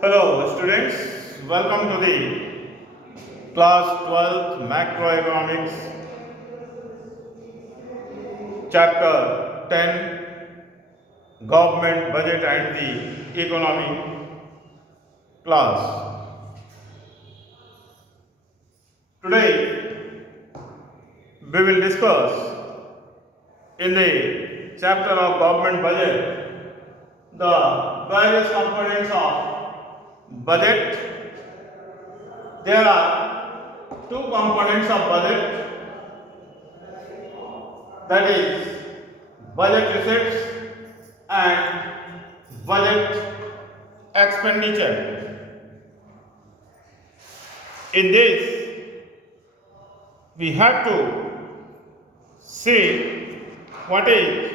Hello students, welcome to the class 12th macroeconomics chapter 10 government budget and the economy class. Today we will discuss in the chapter of government budget the various components of budget. There are two components of budget, that is budget receipts and budget expenditure. In this, we have to see what is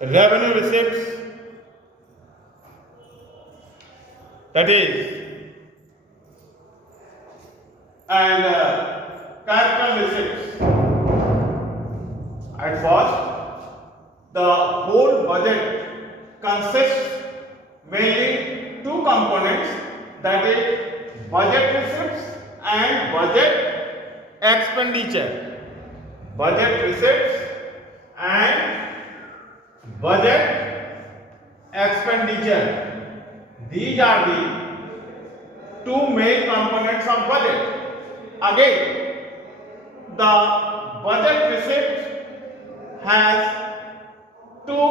revenue receipts, that is, and capital receipts. At first, the whole budget consists mainly two components, that is budget receipts and budget expenditure. Budget receipts and budget expenditure. These are the two main components of budget. Again, the budget receipt has two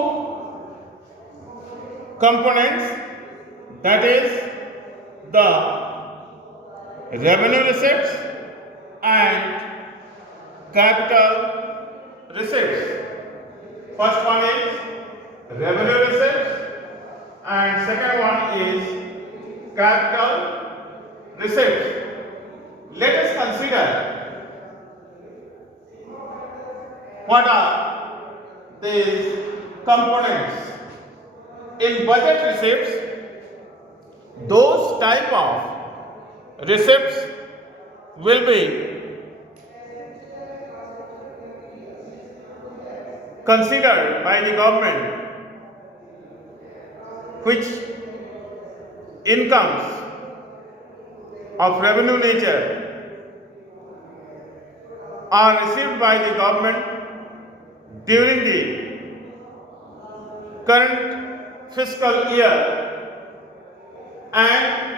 components, that is the revenue receipts and capital receipts. First one is revenue receipts and second one is capital receipts. Let us consider what are these components. In budget receipts, those type of receipts will be considered by the government which incomes of revenue nature are received by the government during the current fiscal year, and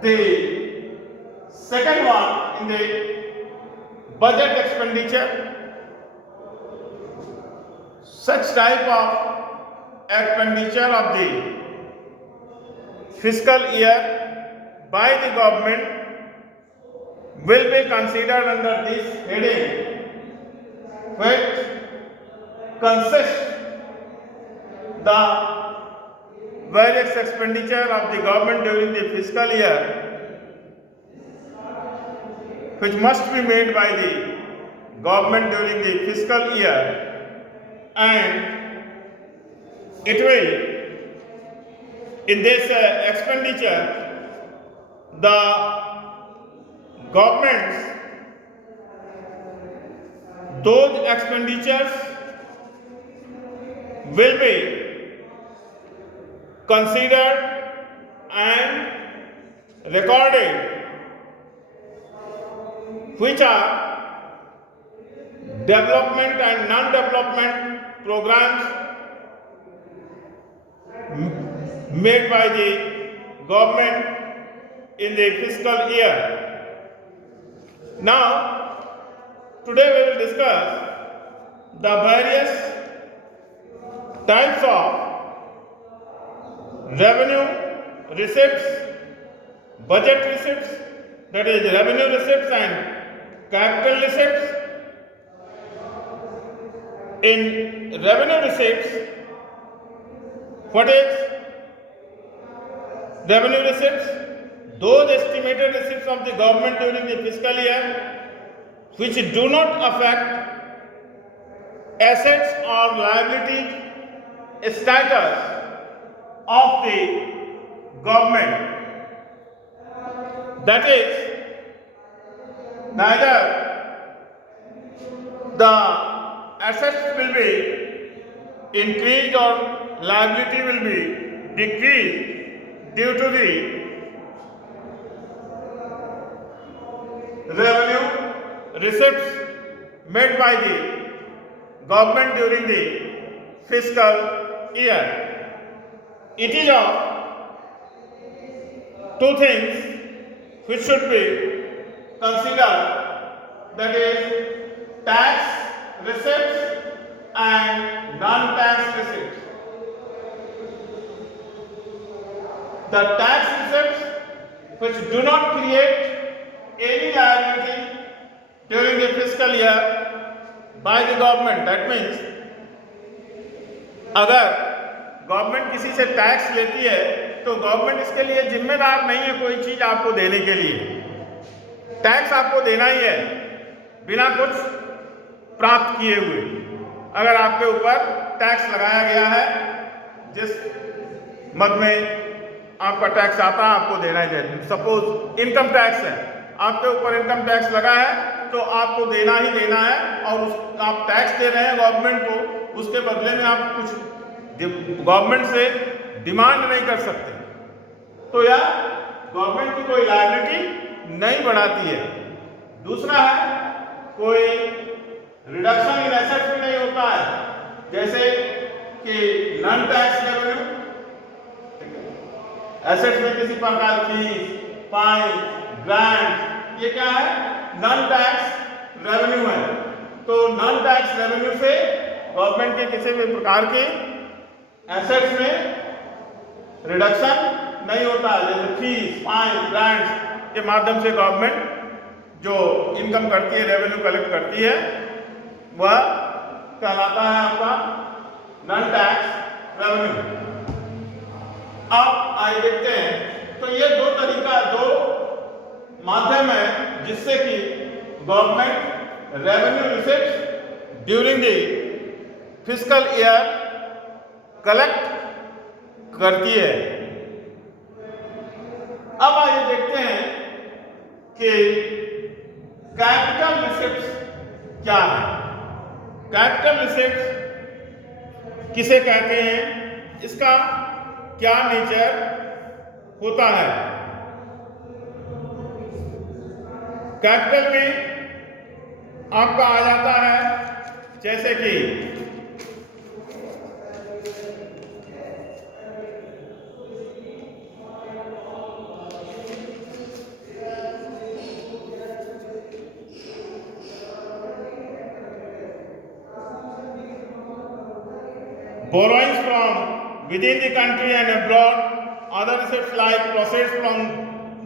the second one in the budget expenditure, such type of expenditure of the fiscal year by the government will be considered under this heading, which consists the various expenditure of the government during the fiscal year, which must be made by the government during the fiscal year, and it will, in this expenditure, the governments, those expenditures will be considered and recorded, which are development and non-development programs made by the government in the fiscal year. Now, today we will discuss the various types of revenue receipts, budget receipts, that is revenue receipts and capital receipts. In revenue receipts, what is revenue receipts? Those estimated receipts of the government during the fiscal year which do not affect assets or liability status of the government. That is, neither the assets will be increased or liability will be decreased due to the revenue receipts made by the government during the fiscal year. It is of two things which should be considered, that is tax receipts and non-tax receipts. The tax receipts which do not create any liability during the fiscal year by the government, that means अगर गवर्नमेंट किसी से टैक्स लेती है तो गवर्नमेंट इसके लिए जिम्मेदार नहीं है कोई चीज आपको देने के लिए। टैक्स आपको देना ही है बिना कुछ प्राप्त किए हुए। अगर आपके ऊपर टैक्स लगाया गया है, जिस मद में आपका टैक्स आता है आपको देना ही है। सपोज इनकम टैक्स है, आपके ऊपर इनकम टैक्स लगा है तो आपको देना ही देना है, और आप टैक्स दे रहे हैं गवर्नमेंट को, उसके बदले में आप कुछ गवर्नमेंट से डिमांड नहीं कर सकते, तो यह गवर्नमेंट की कोई लायबिलिटी नहीं बढ़ाती है। दूसरा है कोई रिडक्शन इन एसेट्स भी नहीं होता है, जैसे कि नॉन टैक्स रेवेन्यू, एसेट्स में किसी प्रकार की फाइन ग्रांट, ये क्या है? नॉन टैक्स रेवेन्यू है। तो नॉन टैक्स रेवेन्यू से गवर्नमेंट के किसी भी प्रकार के एसेट्स में रिडक्शन नहीं होता, जैसे फीस फाइन ग्रांट्स के माध्यम से गवर्नमेंट जो इनकम करती है, रेवेन्यू कलेक्ट करती है, वह कहलाता है आपका नॉन टैक्स रेवेन्यू। अब आइए देखते हैं, तो ये दो माध्यम है जिससे कि government revenue receipts during the fiscal year collect करती है। अब आइए देखते हैं कि कैपिटल रिसीप्ट्स क्या है। कैपिटल रिसीप्ट्स किसे कहते हैं, इसका क्या नेचर होता है? कैपिटल में आपका आ जाता है जैसे कि borrowings from within the country and abroad, other receipts like proceeds from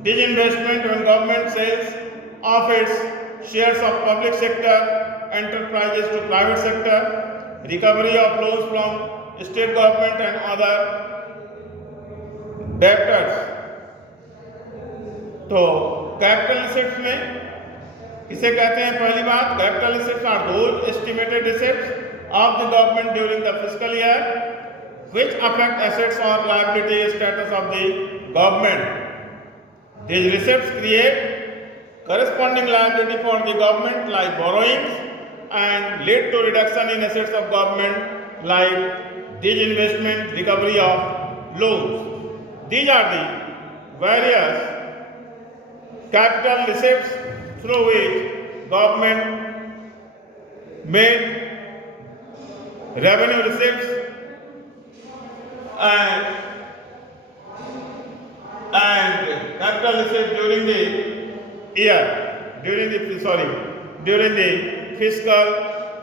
disinvestment when government sells off its shares of public sector enterprises to private sector, recovery of loans from state government and other debtors. तो capital receipts में किसे कहते हैं? पहली बात, capital receipts are those estimated receipts of the government during the fiscal year which affect assets or liability status of the government. These receipts create corresponding liability for the government like borrowings and lead to reduction in assets of government like disinvestment, recovery of loans. These are the various capital receipts through which government made revenue receipts and capital receipts during the year, during the fiscal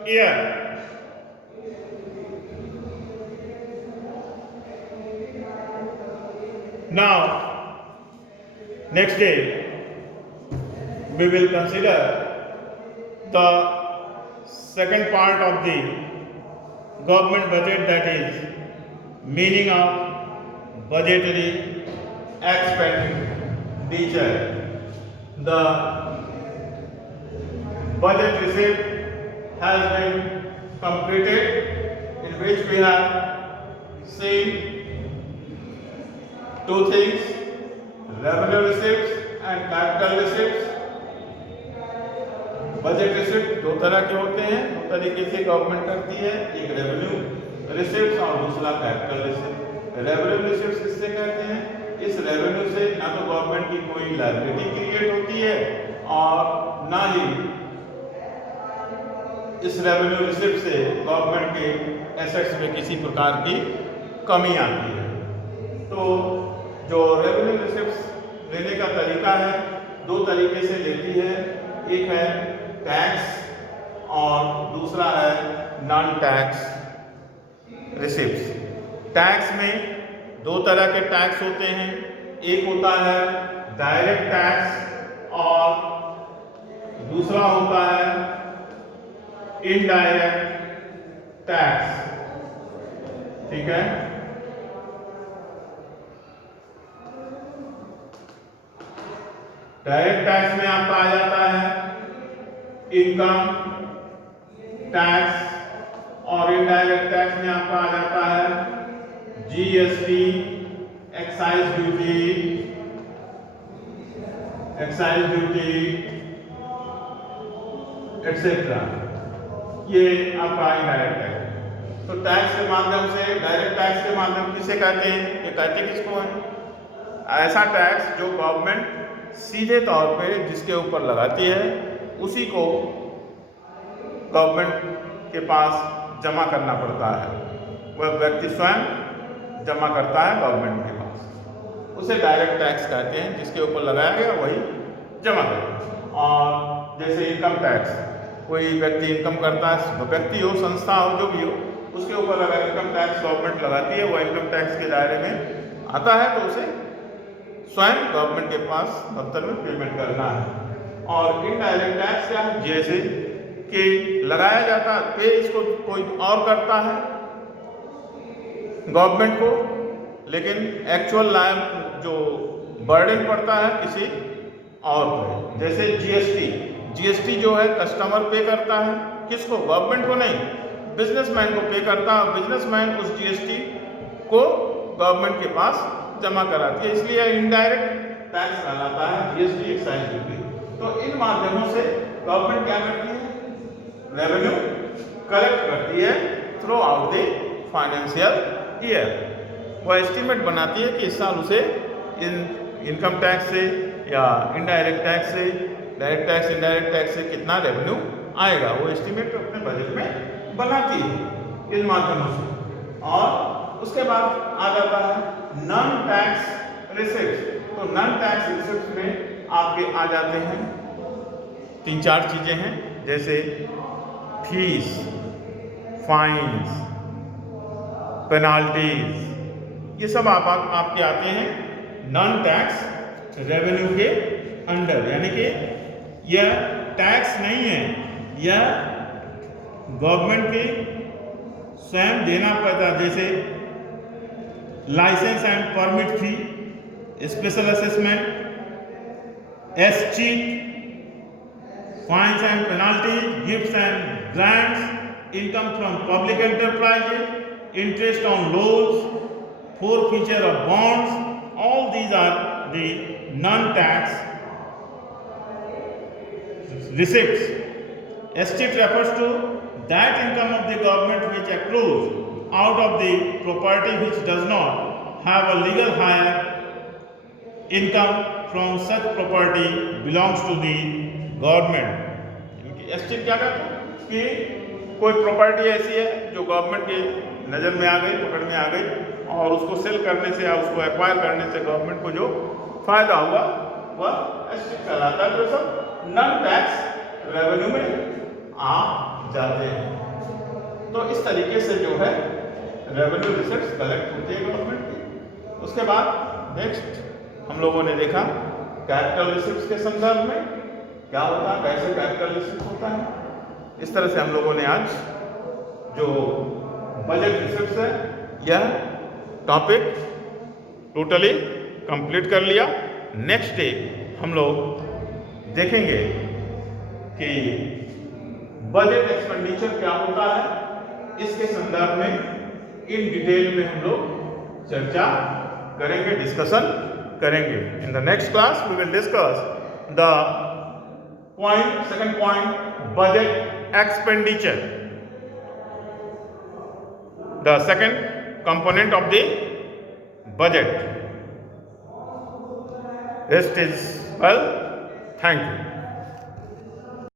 year. Now, next day we will consider the second part of the government budget, that is meaning of budgetary expenditure. The budget receipt has been completed, in which we have seen two things, revenue receipts and capital receipts. Budget receipt दो तरह के होते हैं, दो तरीके से गवर्नमेंट करती है, एक रेवेन्यू रिसिप्ट दूसरा कैपिटल रिसिप्ट। रेवेन्यू रिसिप्ट किससे कहते हैं? इस रेवेन्यू से ना तो गवर्नमेंट की कोई लायबिलिटी क्रिएट होती है और ना ही इस रेवेन्यू रिसिप्ट से गवर्नमेंट के एसेट्स में किसी प्रकार की कमी आती है। तो जो रेवेन्यू रिसिप्ट लेने का तरीका है, दो तरीके से लेती है। एक है टैक्स और दूसरा है नॉन टैक्स रिसिप्ट्स। टैक्स में दो तरह के टैक्स होते हैं, एक होता है डायरेक्ट टैक्स और दूसरा होता है इनडायरेक्ट टैक्स। ठीक है, डायरेक्ट टैक्स में आपका आ जाता है इनकम टैक्स और इनडायरेक्ट टैक्स में आपका आ जाता है जीएसटी, एक्साइज ड्यूटी एक्सेट्रा। ये आपका इनडायरेक्ट टैक्स। तो टैक्स के माध्यम से, डायरेक्ट टैक्स के माध्यम किसे कहते हैं? ये कहते किसको हैं? ऐसा टैक्स जो गवर्नमेंट सीधे तौर पे जिसके ऊपर लगाती है उसी को गवर्नमेंट के पास जमा करना पड़ता है। वह व्यक्ति स्वयं जमा करता है गवर्नमेंट के पास, उसे डायरेक्ट टैक्स कहते हैं। जिसके ऊपर लगाया गया वही जमा करता। और जैसे इनकम टैक्स, कोई व्यक्ति इनकम करता है, व्यक्ति हो, संस्था हो, जो भी हो, उसके ऊपर अगर इनकम टैक्स गवर्नमेंट लगाती है, वह इनकम टैक्स के दायरे में आता है तो उसे स्वयं गवर्नमेंट के पास दफ्तर में पेमेंट करना है। और इनडायरेक्ट टैक्स क्या है? जैसे कि लगाया जाता है, पे इसको कोई और करता है गवर्नमेंट को, लेकिन एक्चुअल लायब जो बर्डन पड़ता है किसी और पर। जैसे जीएसटी जो है कस्टमर पे करता है, किसको? गवर्नमेंट को नहीं, बिजनेसमैन को पे करता है। बिजनेसमैन उस जीएसटी को गवर्नमेंट के पास जमा कराती है, इसलिए इनडायरेक्ट टैक्स कहलाता है जीएसटी, एक्साइज ड्यूटी। तो इन माध्यमों से गवर्नमेंट क्या करती है? रेवेन्यू कलेक्ट करती है through out the financial year. वह एस्टिमेट बनाती है कि इस साल उसे इनकम टैक्स से या इनडायरेक्ट टैक्स से, डायरेक्ट टैक्स, इनडायरेक्ट टैक्स से कितना रेवेन्यू आएगा, वो एस्टिमेट अपने बजट में बनाती है इन माध्यमों से। और उसके बाद आ जाता है नॉन टैक्स रिसिप्ट। तो नॉन टैक्स रिसिप्ट में आपके आ जाते हैं 3-4 चीजें हैं, जैसे फीस, फाइन्स, पेनाल्टीज, ये सब आपके आते हैं नॉन टैक्स रेवेन्यू के अंडर। यानी कि यह टैक्स नहीं है, यह गवर्नमेंट के स्वयं देना पड़ता है। जैसे licence and permit fee, special assessment, escheat, fines and penalty, gifts and grants, income from public enterprises, interest on loans, forfeiture of bonds, all these are the non-tax receipts. Estate refers to that income of the government which accrues out of the property which does not have a legal hire. Income from such property belongs to the government. Estate क्या कहते हैं कि कोई प्रॉपर्टी ऐसी है जो गवर्नमेंट के नज़र में आ गई, पकड़ में आ गई, और उसको सेल करने से या उसको एक्वायर करने से गवर्नमेंट को जो फायदा हुआ वह एस्टेट कहलाता है। जो सब नॉन टैक्स रेवेन्यू में आ जाते हैं। तो इस तरीके से जो है रेवेन्यू रिसिप्ट्स कलेक्ट होती है गवर्नमेंट की। उसके बाद नेक्स्ट हम लोगों ने देखा कैपिटल रिसिप्ट्स के संदर्भ में क्या होता है, कैसे कैपिटल रिसिप्ट होता है। इस तरह से हम लोगों ने आज जो बजट रिसिप्ट्स है यह टॉपिक टोटली कंप्लीट कर लिया। नेक्स्ट डे हम लोग देखेंगे कि बजट एक्सपेंडिचर क्या होता है, इसके संदर्भ में इन डिटेल में हम लोग चर्चा करेंगे, डिस्कशन करेंगे। In the next class we will discuss the second point, budget expenditure. The second component of the budget. Rest is well. Thank you.